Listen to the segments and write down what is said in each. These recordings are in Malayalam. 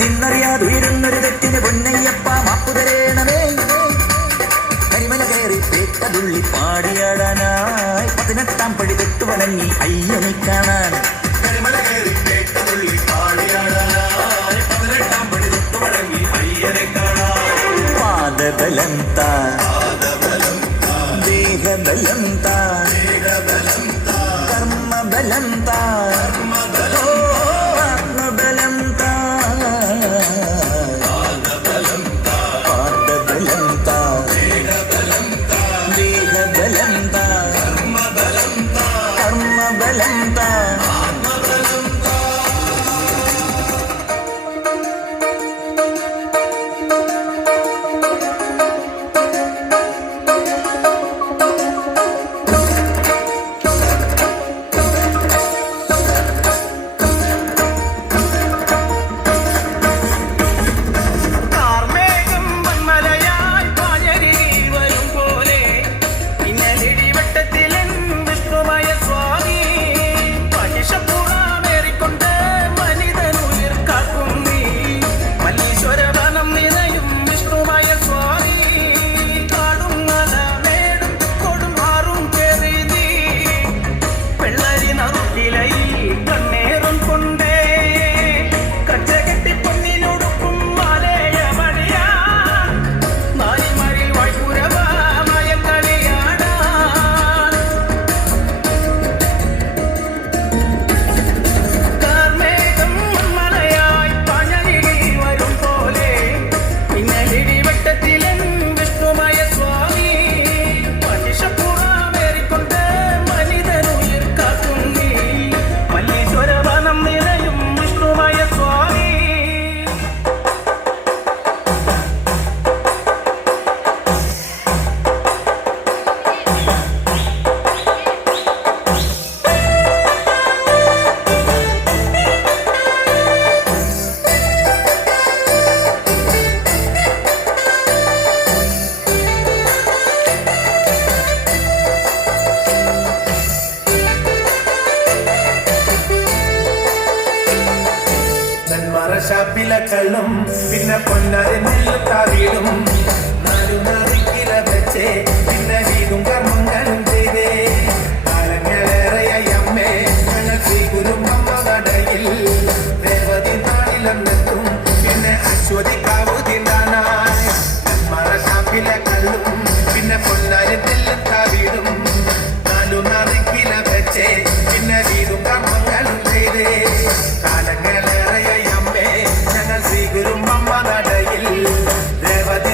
നിന്നറിയാതുയരുന്നൊരു തെറ്റിന് പൊന്നയ്യപ്പ മാപ്പു തരേണമേ. കരിമല കയറി തേക്കതുള്ളി പാടിയാടാനായി 18 പടി തൊട്ടു വണങ്ങി അയ്യനെ കാണാൻ. കരിമല കയറി തേക്കതുള്ളി പാടിയാടാനായി 18 പടി തൊട്ടു വണങ്ങി അയ്യനെ കാണാൻ. പാദബലം താ ദേഹബലം താ കർമ്മബലം താ ആത്മബലം താ പാദബലം താ ദേഹബലം താ കർമ്മബലം താ. ഷാപ്പിലക്കള്ളും പിന്നെ പൊന്നാരി നെല്ലുത്താവിടും 4 കില വെച്ചേ പിന്നെ വീടും കർമ്മങ്ങളും ചെയ്തേ. കാലങ്ങളേറെയായി അമ്മേ ഞങ്ങൾ ശ്രീകുരുമ്പമ്മ നടയിൽ ദേവതി നാളിലെത്തും പിന്നെ അശ്വതിക്കാവു തിണ്ടാനായി. നെന്മാറ ഷാപ്പിലക്കള്ളും പിന്നെ പൊന്നാരി നെല്ലുത്താവിടും 4 കില വെച്ചേ പിന്നെ വീടും കർമ്മങ്ങളും ചെയ്തേ. കാലങ്ങളേറെയായി ശ്രീകുരുമ്പമ്മ നടയിൽ ദേവതി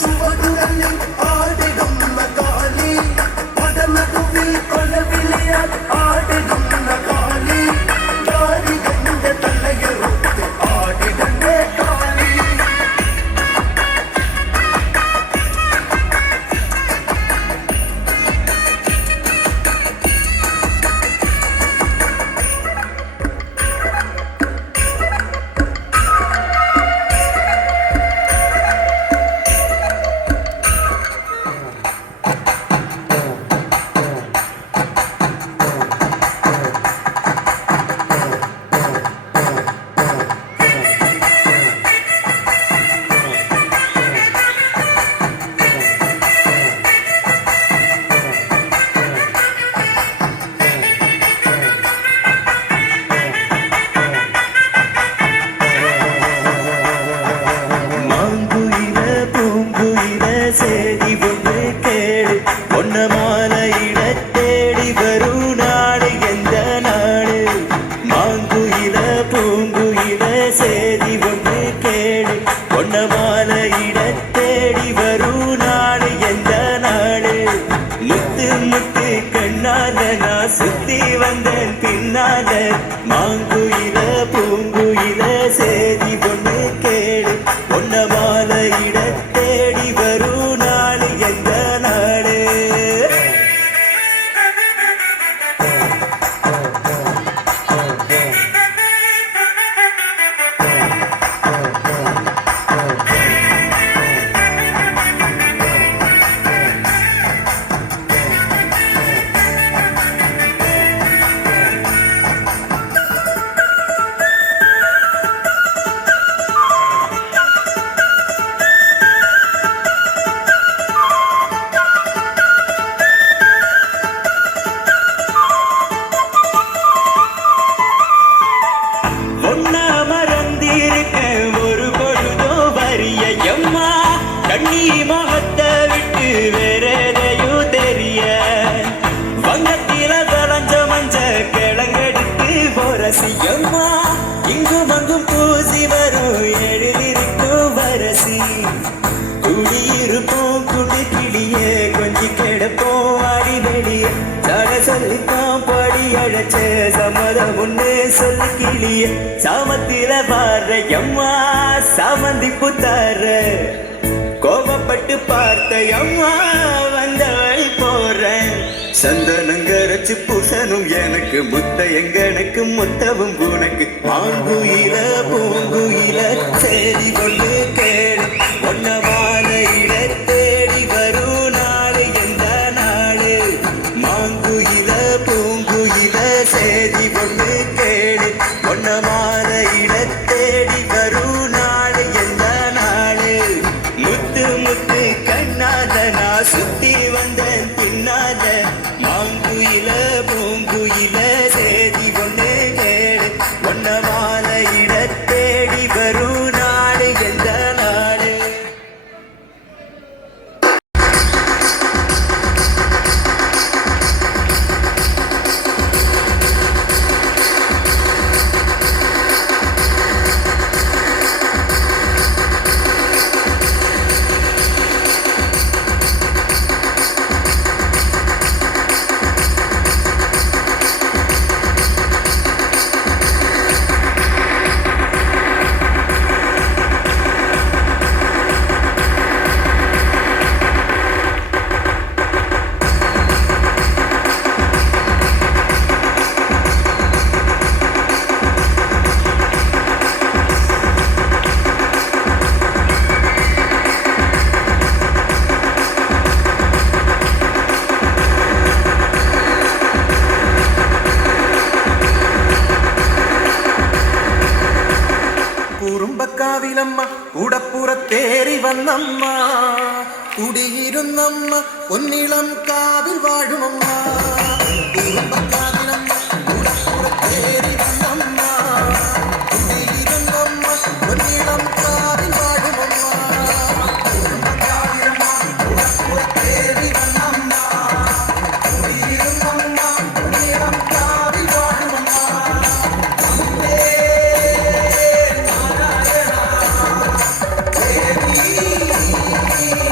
ചുവടുകളിൽ ആടിടുന്ന കാളി പടനടുവിൽ കൊലവിളിയാൽ ആടിടുന്ന കാളി കാളികന്റെ തലയെറുത്ത് ആടിടന്റെ കാളി சேதி ஒன்று கேடு பொன்ன மாலையிட தேடி வரும் நாடு எந்த நாடு மாங்குயில பூங்குயில சேதி ஒன்று கேடு பொன்ன மாலையிட தேடி வரும் நாடு எந்த நாடு முத்து முத்து கண்ணால நான் சுத்தி வந்தேன் பின்னால மாங்குயில பூங்குயில சேதி ஒன்று கேடு பொன்ன மாலையிட தேடி வரும் நாடு எந்த நாடு ஒன்னா மறந்திருக்கேன் ஒரு பொழுதோ வரிய எம்மா கண்ணி முகத்தை விட்டு வேற எதையோ தெரிய வங்கத்தில விளைஞ்ச மஞ்ச கிழங்கெடுத்து போரசி எம்மா இங்கும் அங்கும் பூசி வரும் எழுதிருக்கும் வரசி குடியிருப்போம் குடிக்கிளியே கொஞ்சி கிடப்போம் அடி வெளியே தட சொல்லித்தான் படி அழைச்ச சம்மதம் ஒண்ணு சொல்லு கிளிய சாமத்தில பாரு எம்மா சாமந்தி புத்தார கோபப்பட்டு பார்த்த எம்மா வந்த வழி போறேன் சந்தனங்கரைச்சு பூசணும் எனக்கு முத்த எங்கனுக்கு முத்தவும் உனக்கு மாங்குயில பூங்குயில சேதி கொண்டு கேடு ஒன்ன மாலையிட தேடி வரும் நாடு எந்த நாடு மாங்குயில பூங்குயில சேதி கொண்டு கேடு ஒன்ன மாலையிட தேடி வரும் நாடு எந்த நாடு முத்து முத்து கண்ணால நான் சுத்தி வந்தேன் பின்னால மாங்குயில பூங்குயில சேதி கொண்டு கேடு ஒன்ன மாலையிட தேடி வரும் நாடு எந்த நாடு കുറുമ്പക്കാവിലമ്മ കൂടപ്പുറത്തേറി വന്നമ്മ കുടിയിരുന്നമ്മ പൊന്നിളം കാവിൽ വാഴുമമ്മ കുറുമ്പക്കാവിലമ്മ കൂടപ്പുറത്തേറി വന്നമ്മ കുടിയിരുന്നമ്മ പൊന്നിളം കാവിൽ വാഴുമമ്മ കുറുമ്പക്കാവിലമ്മ കൂടപ്പുറത്തേറി വന്നമ്മ കുടിയിരുന്നമ്മ പൊന്നിളം കാവിൽ വാഴുമമ്മ Baby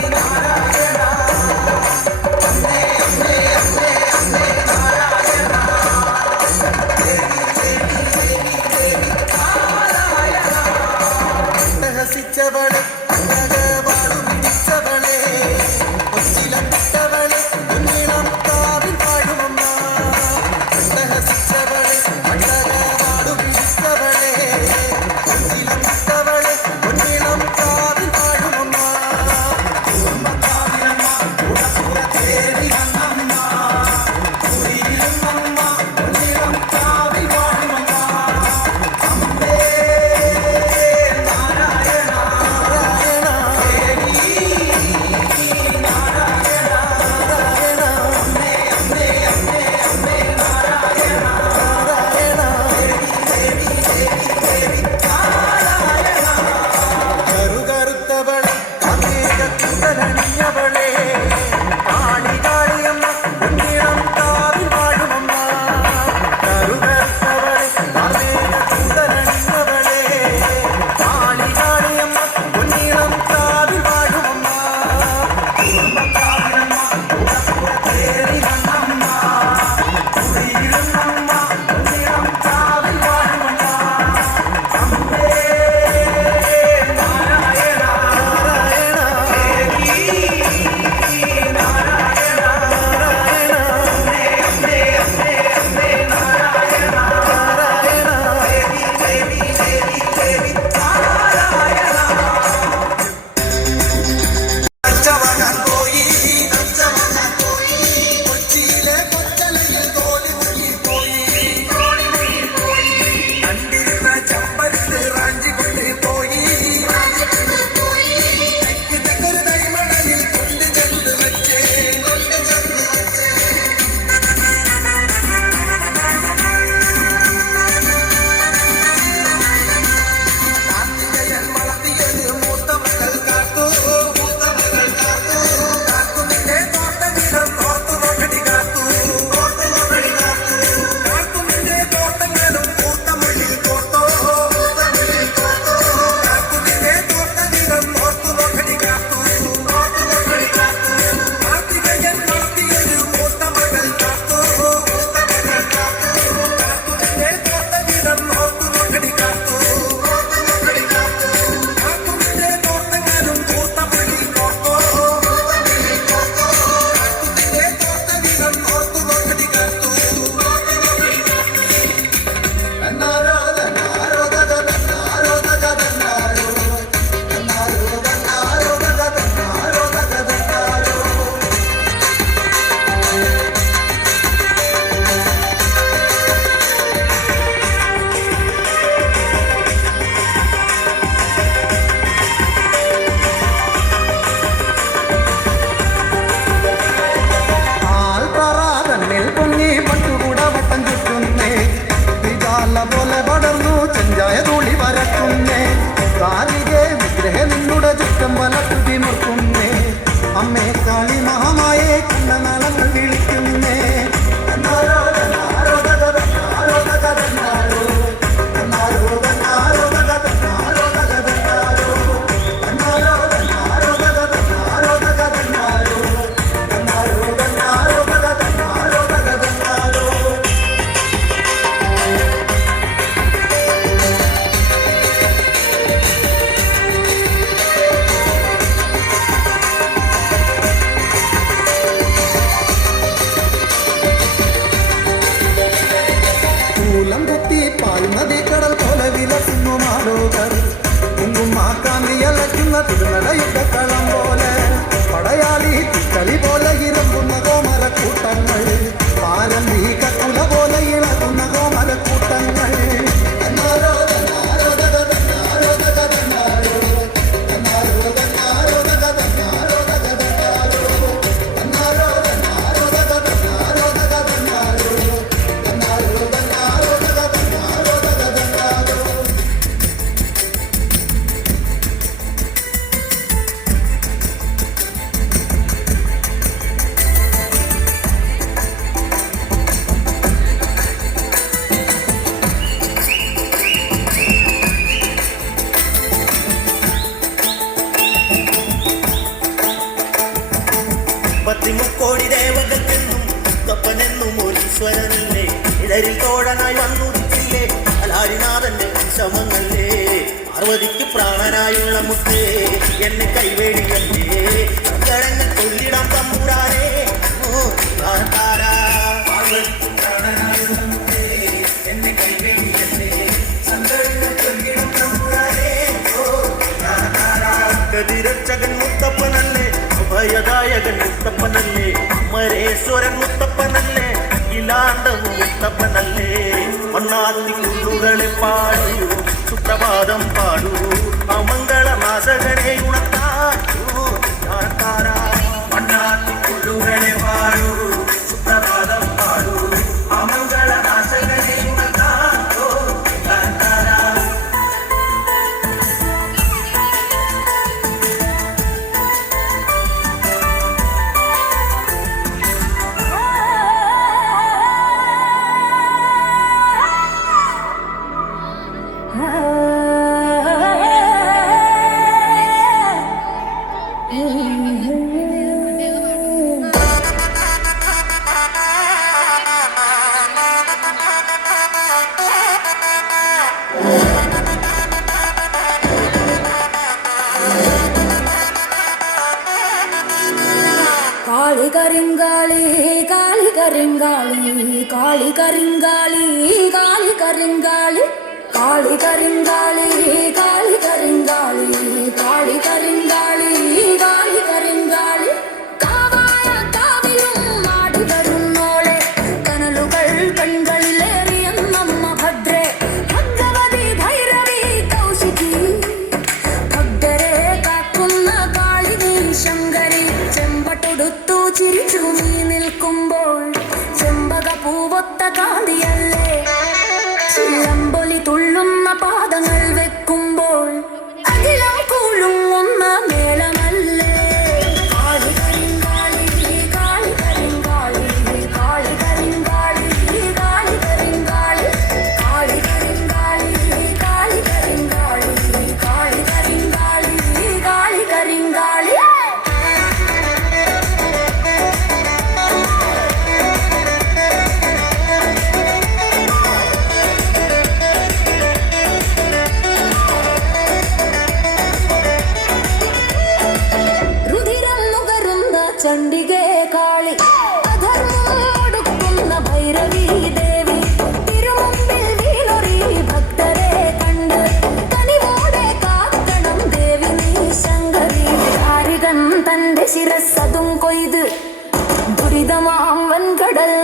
അമ്മേ കാളി മഹാമായെ കണ്ട നാളങ്ങൾ വിളിക്കുന്നേ തന്നാരോ തന്നാരോ തക തന്നാരോ തക തന്നാരോ തന്നാരോ തന്നാരോ തക തന്നാരോ തക തന്നാരോ തന്നാരോ തന്നാരോ തക തന്നാരോ തക തന്നാരോ തന്നാരോ തന്നാരോ തക തന്നാരോ തക തന്നാരോ മൂലം കുത്തി പാൽനദി കടൽ പോലെ വിലസുന്നു മാലോകർ കുങ്കും മാക്കാന്തി അലയ്ക്കുന്ന തിരുനടയുടെ കളം പോലെ പടയാളി തിക്കളി പോലെ ഇറങ്ങുന്ന കോമരക്കൂട്ടങ്ങൾ പാരമ്പി കക്കുല പോലെ ഇളകുന്ന കോമരക്കൂട്ടങ്ങൾ തന്നാരോ തന്നാരോ തക തന്നാരോ തക തന്നാരോ തന്നാരോ തന്നാരോ തക തന്നാരോ തക തന്നാരോ തന്നാരോ തന്നാരോ തക തന്നാരോ തക തന്നാരോ തന്നാരോ തന്നാരോ തക തന്നാരോ തക തന്നാരോ പത്തിമുക്കോടി ദേവതക്കെന്നും മുത്തപ്പനെന്നും ഒരു ഈശ്വരനല്ലേ ഇടരിൽ തോഴനായി വന്നുദിച്ചില്ലേ അലാരിനാഥന്റെ ശമങ്ങളേ പാർവതിക്ക് പ്രാണനായുള്ള മുത്തേ എന്നെ കൈവേടിയല്ലേ സങ്കടങ്ങൾ കൊല്ലിടാം തമ്പുരാനേ ഓ താരാ പാർവതിക്ക് പ്രാണനായുള്ള മുത്തേ എന്നെ കൈവേടിയല്ലേ സങ്കടങ്ങൾ കൊല്ലിടാം തമ്പുരാനേ ഓ താരാ ഗതിരക്ഷകൻ മുത്തപ്പനല്ലേ അഭയദായകൻ മുത്തപ്പനല്ലേ അമരേശ്വരൻ മുത്തപ്പനല്ലേ ഇലാണ്ടവും മുത്തപ്പനല്ലേ മണ്ണാത്തി കുള്ളുകളെ പാടൂ സുപ്രഭാതം പാടൂ അമംഗളനാശകനെ ഉണർത്താടൂ താരാ മണ്ണാത്തി കുള്ളുകളെ പാടൂ സുപ്രഭാതം പാടൂ അമംഗളനാശകനെ ഉണർത്താടൂ താരാ കാളി കരിങ്കാളി കാളി കരിങ്കാളി കാളി കരിങ്കാളി കാളി കരിങ്കാളി കാളി കരിങ്കാളി കാളി കരിങ്കാളി കാളി കരിങ്കാളി കാളി കരിങ്കാളി കാവായ കാവിലും ആടി വരുന്നോളെ കനലുകൾ കൺകളിലേറിയെന്നമ്മ ഭദ്രേ ഭഗവതി ഭൈരവി കൗശികി ഭക്തരെ കാക്കുന്ന കാളിനി ശങ്കരി ചെമ്പട്ടൊടുത്തു ചിരിച്ചു നീ നിൽക്കുമ്പോൾ ചെമ്പക പൂവൊത്ത കാന്തിയല്ലേ ചിലമ്പൊലി തുള്ളുന്ന പാദങ്ങൾ വെക്കുമ്പോൾ അഖിലം കൂളുന്ന മേളമല്ലേ കാളി കരിങ്കാളി കാളി കരിങ്കാളി കാളി കരിങ്കാളി കാളി കരിങ്കാളി കാളി കരിങ്കാളി കാളി കരിങ്കാളി കാളി കരിങ്കാളി കാളി കരിങ്കാളി രുധിരം നുകരുന്ന ചണ്ഡികേ കാളി അധർമ്മം ഒടുക്കുന്ന ഭൈരവി ദേവി തിരുമുമ്പിൽ വീണൊറി ഭക്തരെ കണ്ട് കനിവോടെ കാക്കണം ദേവി നീ ശങ്കരി കാരികൻ തന്റെ ശിരസ്സതും കൊയ്ത് ദുരിതമാം വൻകടൽ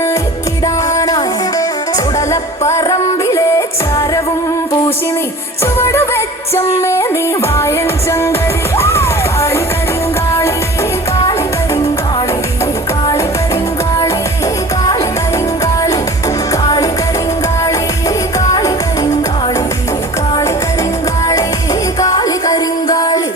കിടാനായി ചുടലപ്പറമ്പിലെ ചാരവും പൂശി നീ ചുവട് വെച്ചമ്മേ നീ വായൻ ശങ്കരി കാളി കരിങ്കാളി കാളി കരിങ്കാളി കാളി കരിങ്കാളി കാളി കരിങ്കാളി കാളി കരിങ്കാളി കാളി കരിങ്കാളി കാളി കരിങ്കാളി കാളി കരിങ്കാളി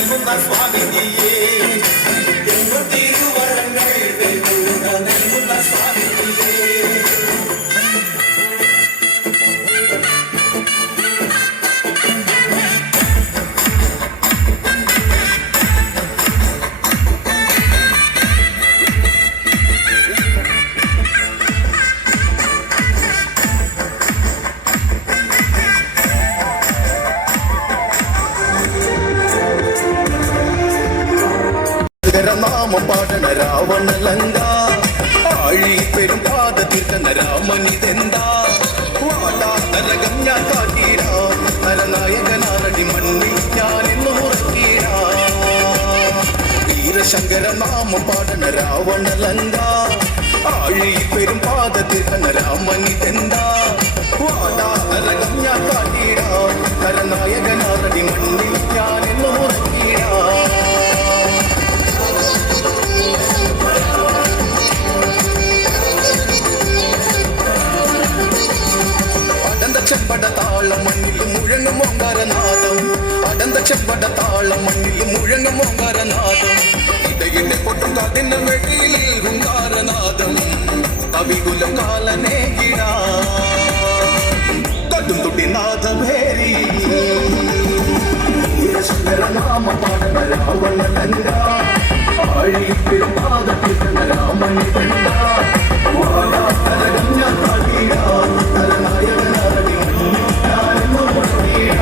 നൽകുന്ന സ്വാമിനിയേ തിരുവരങ്ങൾ നൽകുന്ന സ്വാമിനിയേ നാമം പാടണ രാവണ ലങ്ക ആഴി പെരും പാദത്തിർക്കണ രാമനിതെന്താ വാടാതരകം ഞാൻ കാട്ടീരാ നരനായകനാരടി മണ്ണിൽ ഞാനെന്നു മുറക്കീരാ വീരശങ്കര നാമം പാടണ രാവണ ലങ്ക ആഴി പെരും പാദത്തിർക്കണ രാമനിതെന്താ വാടാതരകം ഞാൻ കാട്ടീരാ നരനായകനാരടി മണ്ണിൽ ഞാനെന്നു മുറക്കീരാ ചെമ്പട താളം മണ്ണിൽ മുഴങ്ങും ഓങ്കാരനാദം അടന്ത ചെമ്പട താളം മണ്ണിൽ മുഴങ്ങും ഓങ്കാരനാദം ഇടയിലെ പൊട്ടും കാതിന്റെ വെളിയിൽ ഹുങ്കാരനാദം കവികുലം കാലനേകിട കട്ടും തുട്ടി നാദഭേരി നാമ പാടന രാവണ ലങ്ക ആഴിപ്പിലും പാദത്തിൽ രാമണി പെണ്ട ഞാൻ കാട്ടീട തലനായകനാരടി ഞാനെന്നു മുഴക്കീട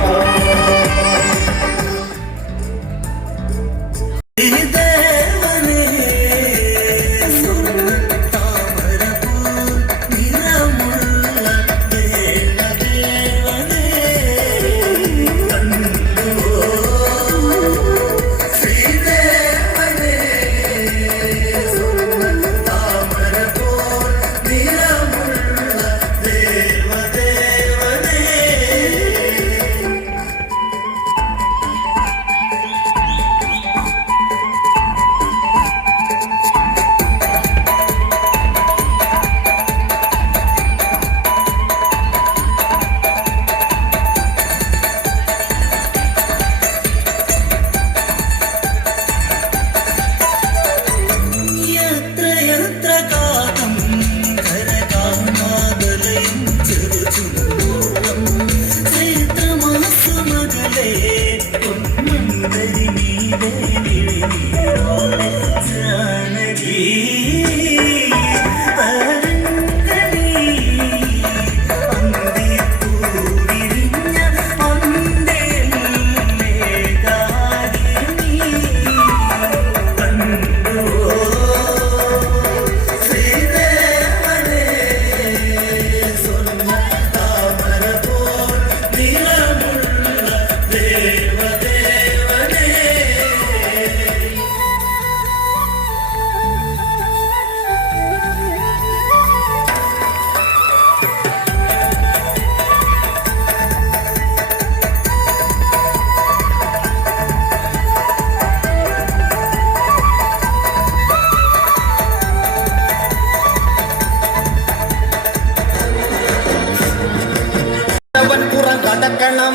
കടക്കണം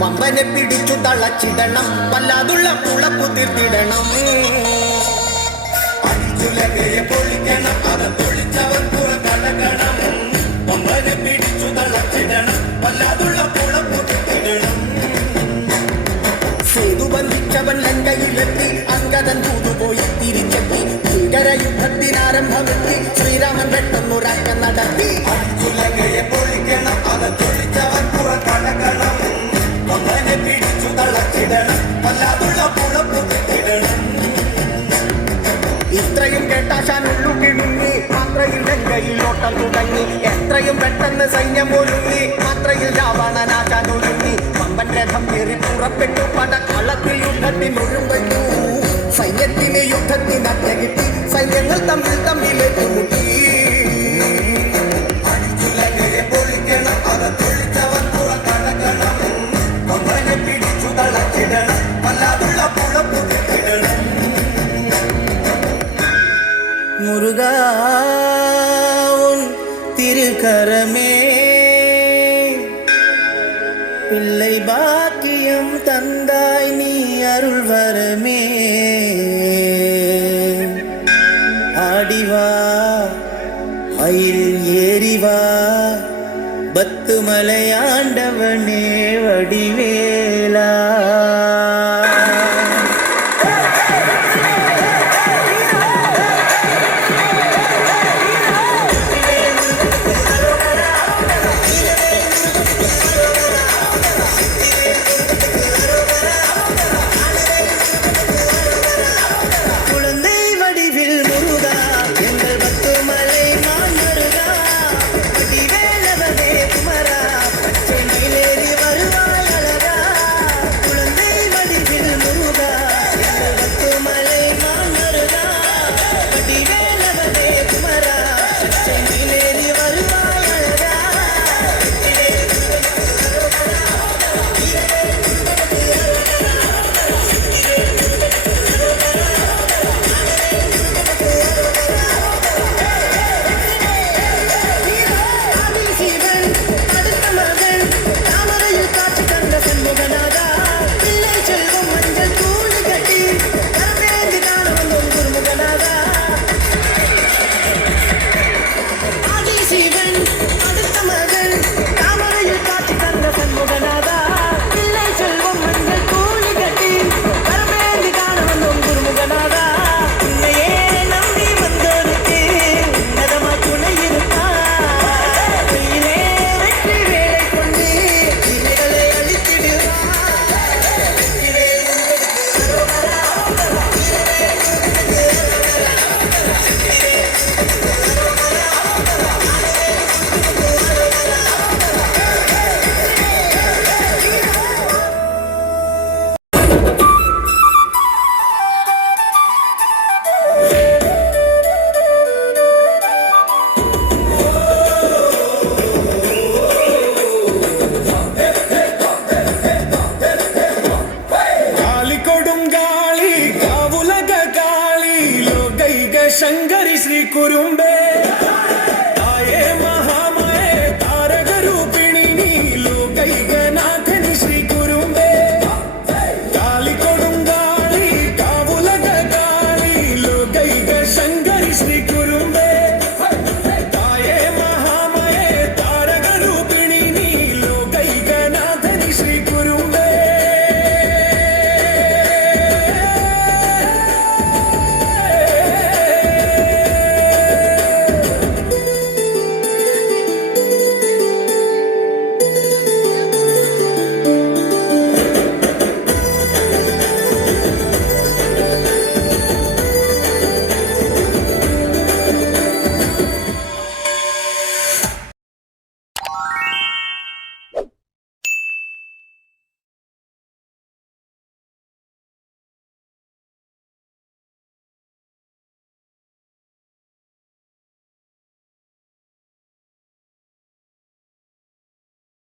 പമ്പനെ പിടിച്ചു തളച്ചിടണം വല്ലാതുള്ള പുളപ്പു തീർത്തിടണം അഞ്ചുലകയെ പൊളിക്കണം അത് പൊളിച്ചവൻ പുറം കടക്കണം പമ്പനെ പിടിച്ചു തളച്ചിടണം വല്ലാതുള്ള പുളപ്പു തീർത്തിടണം സേതു ബന്ധിച്ചവൻ ലങ്കയിലെത്തി അങ്കദൻ തൂതുപോയി തിരിച്ചെത്തി ഭീകരയുദ്ധത്തിനാരംഭമെത്തി ശ്രീരാമൻ പെട്ടെന്നൊരാക്ക നടത്തി അഞ്ചുലകയെ പൊളിക്കണം അത് പൊളിച്ചവൻ പുറം കടക്കണം പമ്പനെ പിടിച്ചു തളച്ചിടണം വല്ലാതുള്ള പുളപ്പു തീർത്തിടണം ഇത്രയും കേട്ടാശാനുള്ളു കിണുങ്ങി മാത്രയിൽ ലങ്കയിൽ ഓട്ടം തുടങ്ങി എത്രയും പെട്ടെന്ന് സൈന്യം ഒരുങ്ങി മാത്രയിൽ രാവണനാശാനൊരുങ്ങി പമ്പൻ രഥം കയറി പുറപ്പെട്ടു പടക്കളത്തിൽ യുദ്ധത്തിനൊരുമ്പെട്ടു സൈന്യത്തിന് യുദ്ധത്തിനറ്റ കിട്ടി സൈന്യങ്ങൾ തമ്മിൽ ഏറ്റുമുട്ടി അടിച്ചുലകയെ പൊളിക്കണം അത് പൊളിച്ചവൻ പുറം കടക്കണം പമ്പനെ പിടിച്ചു തളച്ചിടണം വല്ലാതുള്ള പുളപ്പു തീർത്തിടണം முருகா உன் திருக்கரமே பிள்ளை பாக்கியம் தந்தாய் நீ அருள் வரமே ஆடிவா மயில் ஏறிவா பத்து மலையாண்டவனே